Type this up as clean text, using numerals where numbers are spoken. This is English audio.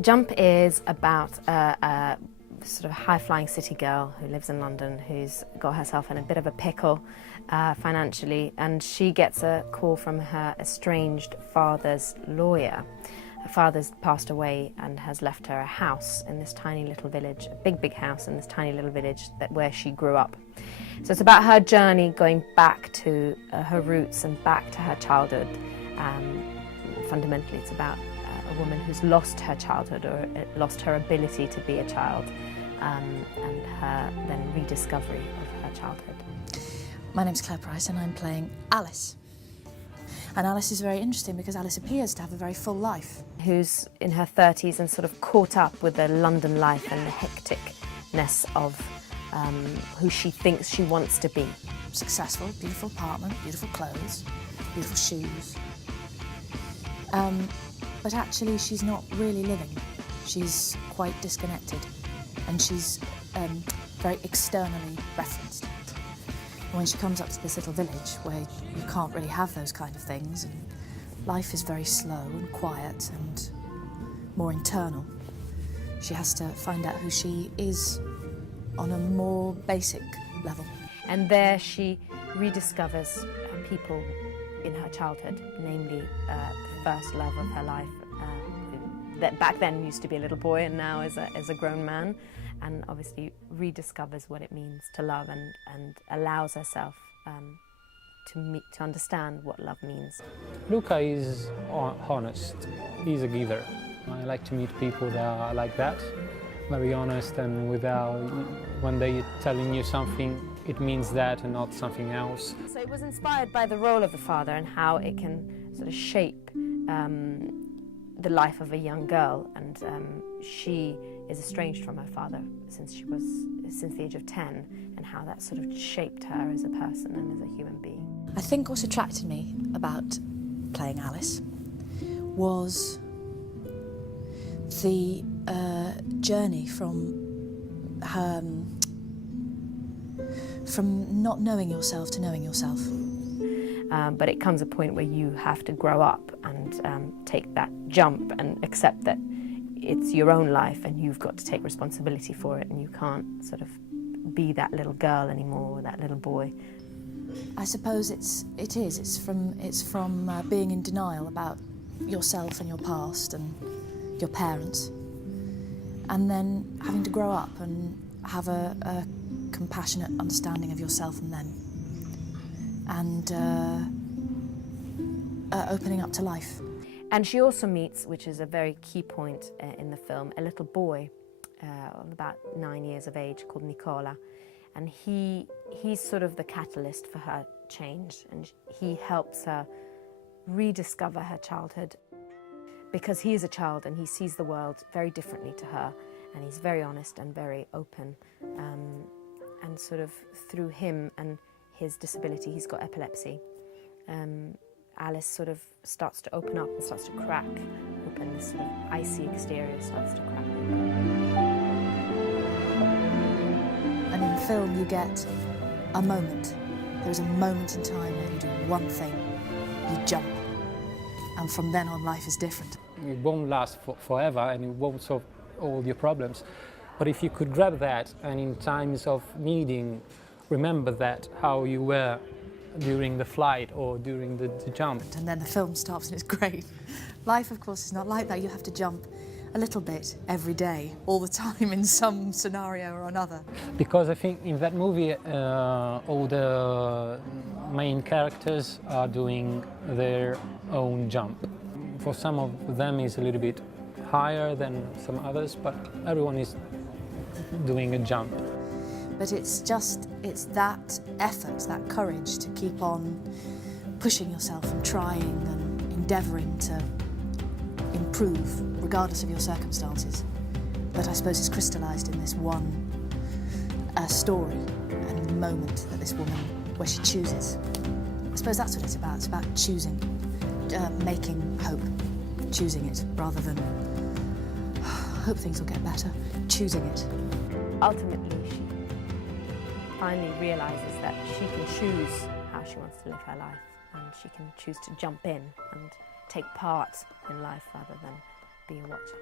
Jump is about a sort of high-flying city girl who lives in London, who's got herself in a bit of a pickle financially, and she gets a call from her estranged father's lawyer. Her father's passed away and has left her a house in this tiny little village, a big house in this tiny little village where she grew up. So it's about her journey going back to her roots and back to her childhood. Fundamentally, it's about a woman who's lost her childhood or lost her ability to be a child, and her then rediscovery of her childhood. My name's Claire Price and I'm playing Alice. And Alice is very interesting because Alice appears to have a very full life. Who's in her 30s and sort of caught up with the London life and the hecticness of who she thinks she wants to be. Successful, beautiful apartment, beautiful clothes, beautiful shoes. But actually she's not really living. She's quite disconnected and she's very externally referenced. And when she comes up to this little village where you can't really have those kind of things and life is very slow and quiet and more internal, she has to find out who she is on a more basic level. And there she rediscovers people in her childhood, namely the first love of her life, that back then used to be a little boy and now is a grown man, and obviously rediscovers what it means to love and allows herself to understand what love means. Luca is honest, he's a giver. I like to meet people that are like that, very honest, and without, when they're telling you something, it means that and not something else. So it was inspired by the role of the father and how it can sort of shape the life of a young girl, and she is estranged from her father since the age of 10, and how that sort of shaped her as a person and as a human being. I think what attracted me about playing Alice was the journey from not knowing yourself to knowing yourself. But it comes a point where you have to grow up and take that jump and accept that it's your own life and you've got to take responsibility for it, and you can't sort of be that little girl anymore or that little boy. I suppose it's from being in denial about yourself and your past and your parents, and then having to grow up and have a compassionate understanding of yourself and them, and opening up to life. And she also meets, which is a very key point in the film, a little boy about 9 years of age called Nicola, and he's sort of the catalyst for her change, and he helps her rediscover her childhood, because he is a child and he sees the world very differently to her, and he's very honest and very open, and sort of through him and his disability, he's got epilepsy, Alice sort of starts to open up and starts to crack open. This sort of icy exterior starts to crack open. And in the film you get a moment. There's a moment in time where you do one thing, you jump, and from then on life is different. It won't last forever and it won't solve all your problems, but if you could grab that and in times of needing, remember that, how you were during the flight or during the jump. And then the film stops and it's great. Life, of course, is not like that. You have to jump a little bit every day, all the time, in some scenario or another. Because I think in that movie, all the main characters are doing their own jump. For some of them is a little bit higher than some others, but everyone is doing a jump. But it's that effort, that courage to keep on pushing yourself and trying and endeavouring to improve, regardless of your circumstances. But I suppose it's crystallised in this one story and moment that this woman, where she chooses. suppose that's what it's about. It's about choosing, making hope, choosing it rather than hope things will get better, choosing it. Ultimately, she finally realises that she can choose how she wants to live her life, and she can choose to jump in and take part in life rather than be a watcher.